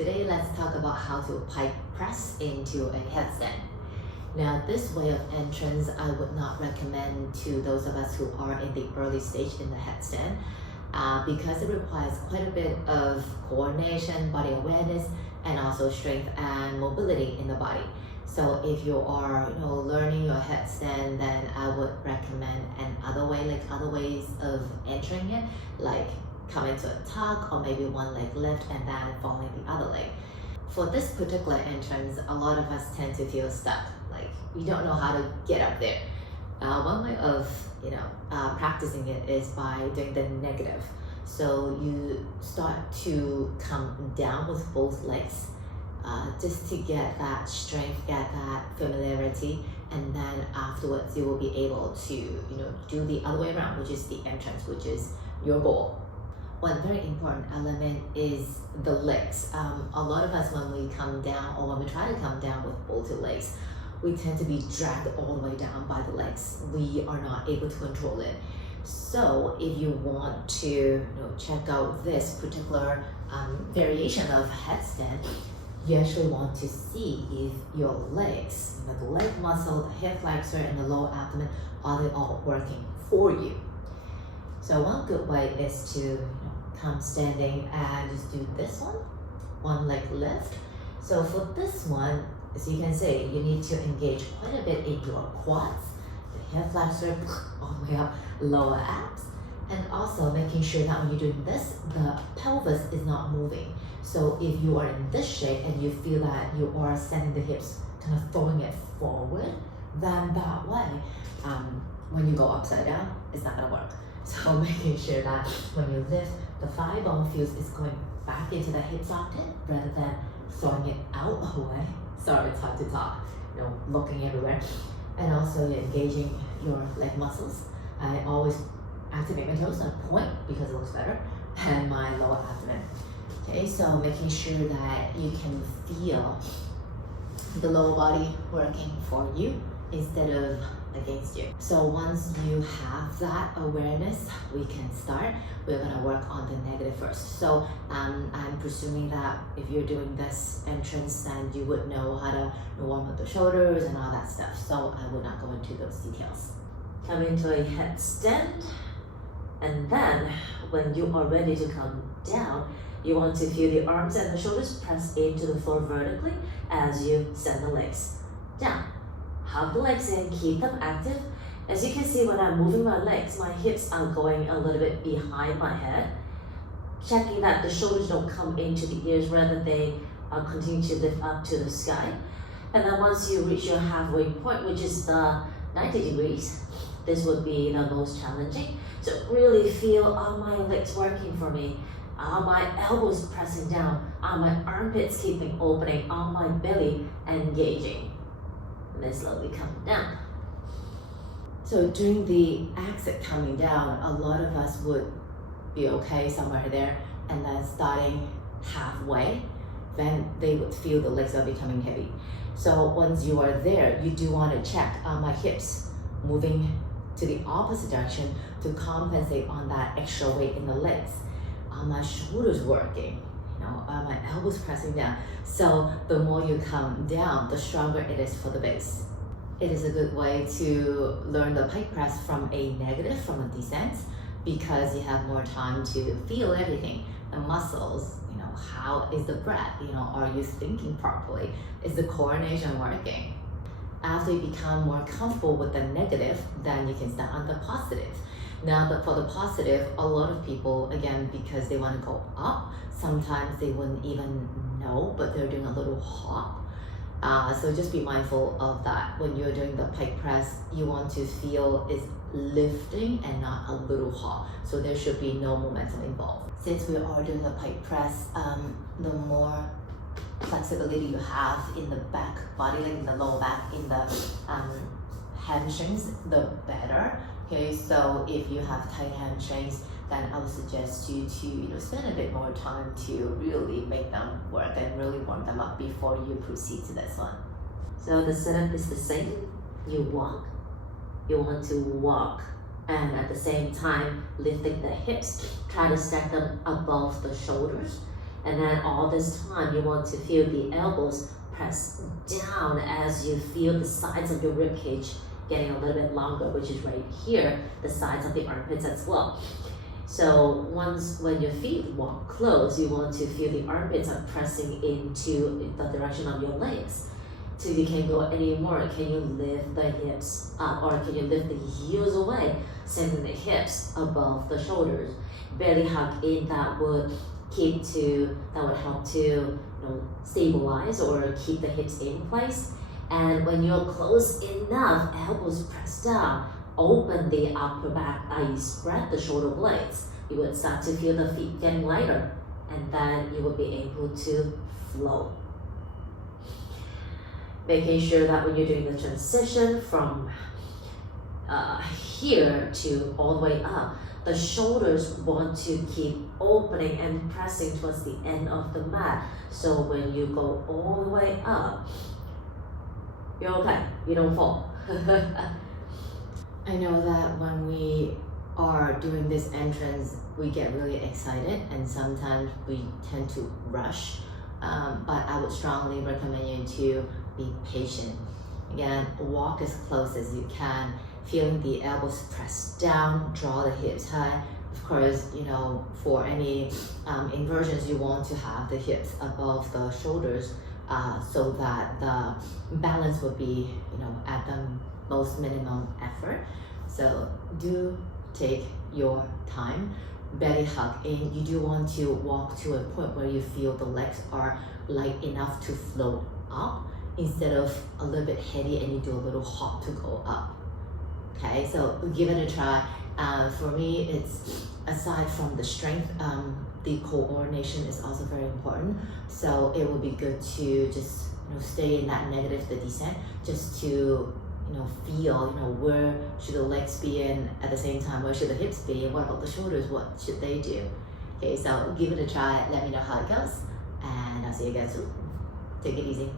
Today let's talk about how to pike press into a headstand. Now this way of entrance I would not recommend to those of us who are in the early stage in the headstand because it requires quite a bit of coordination, body awareness, and also strength and mobility in the body. So if you are learning your headstand, then I would recommend other ways of entering it, like coming to a tuck or maybe one leg lift and then following the other leg. For this particular entrance, a lot of us tend to feel stuck, like we don't know how to get up there. One way of practicing it is by doing the negative. So you start to come down with both legs just to get that strength, get that familiarity, and then afterwards you will be able to do the other way around, which is the entrance, which is your goal. One very important element is the legs. A lot of us, when we come down or when we try to come down with both legs, we tend to be dragged all the way down by the legs. We are not able to control it. So if you want to check out this particular variation of headstand, you actually want to see if your legs, the leg muscle, the hip flexor, and the lower abdomen, are they all working for you? So one good way is to come standing and just do this one leg lift. So for this one, as you can see, you need to engage quite a bit in your quads, the hip flexor, all the way up, lower abs, and also making sure that when you're doing this, the pelvis is not moving. So if you are in this shape and you feel that you are sending the hips, kind of throwing it forward, then that way, when you go upside down, it's not gonna work. So making sure that when you lift, the thigh bone feels is going back into the hip socket rather than throwing it out away. Sorry, it's hard to talk, looking everywhere. And also you're engaging your leg muscles. I always activate my toes and point because it looks better, and my lower abdomen. Okay, so making sure that you can feel the lower body working for you instead of against you. So once you have that awareness, we can start. We're gonna work on the negative first. So I'm presuming that if you're doing this entrance, then you would know how to warm up the shoulders and all that stuff. So I will not go into those details. Come into a headstand, and then when you are ready to come down, you want to feel the arms and the shoulders press into the floor vertically as you send the legs down. Hug the legs in, keep them active. As you can see, when I'm moving my legs, my hips are going a little bit behind my head, checking that the shoulders don't come into the ears, rather they continue to lift up to the sky. And then once you reach your halfway point, which is the 90 degrees, this would be the most challenging. So really feel, are my legs working for me? Are my elbows pressing down? Are my armpits keeping opening? Are my belly engaging? And then slowly come down. So during the exit coming down, a lot of us would be okay somewhere there, and then starting halfway, then they would feel the legs are becoming heavy. So once you are there, you do want to check, are my hips moving to the opposite direction to compensate on that extra weight in the legs? Are my shoulders working? Are my elbows pressing down? So the more you come down, the stronger it is for the base. It is a good way to learn the pike press from a negative, from a descent, because you have more time to feel everything. The muscles, how is the breath? Are you thinking properly? Is the coordination working? After you become more comfortable with the negative, then you can start on the positive. Now, for the positive, a lot of people, again, because they want to go up, sometimes they wouldn't even know, but they're doing a little hop. So just be mindful of that. When you're doing the pike press, you want to feel it's lifting and not a little hop. So there should be no momentum involved. Since we are doing the pike press, the more flexibility you have in the back body, like in the lower back, in the hamstrings, the better. Okay, so if you have tight hamstrings, then I would suggest you to spend a bit more time to really make them work and really warm them up before you proceed to this one. So the setup is the same. You walk. You want to walk and at the same time lifting the hips. Try to stack them above the shoulders And then all this time, you want to feel the elbows press down as you feel the sides of your rib cage getting a little bit longer, which is right here, the sides of the armpits as well. So when your feet walk close, you want to feel the armpits are pressing into the direction of your legs. So you can go any more. Can you lift the hips up, or can you lift the heels away, sending the hips above the shoulders? Belly hug in, that would help to stabilize or keep the hips in place. And when you're close enough, elbows press down, open the upper back, i.e. spread the shoulder blades. You would start to feel the feet getting lighter, and then you will be able to flow. Making sure that when you're doing the transition from here to all the way up, the shoulders want to keep opening and pressing towards the end of the mat. So when you go all the way up, you're okay, you don't fall. I know that when we are doing this entrance, we get really excited and sometimes we tend to rush. But I would strongly recommend you to be patient. Again, walk as close as you can, feeling the elbows press down, draw the hips high. Of course, for any inversions, you want to have the hips above the shoulders so that the balance will be, at the most minimum effort. So do take your time. Belly hug in. You do want to walk to a point where you feel the legs are light enough to float up instead of a little bit heavy and you do a little hop to go up. Okay, so give it a try. For me, it's aside from the strength, the coordination is also very important. So it would be good to just stay in that negative, the descent, just to feel where should the legs be, and at the same time where should the hips be, and what about the shoulders, what should they do? Okay, so give it a try. Let me know how it goes, and I'll see you guys soon. Take it easy.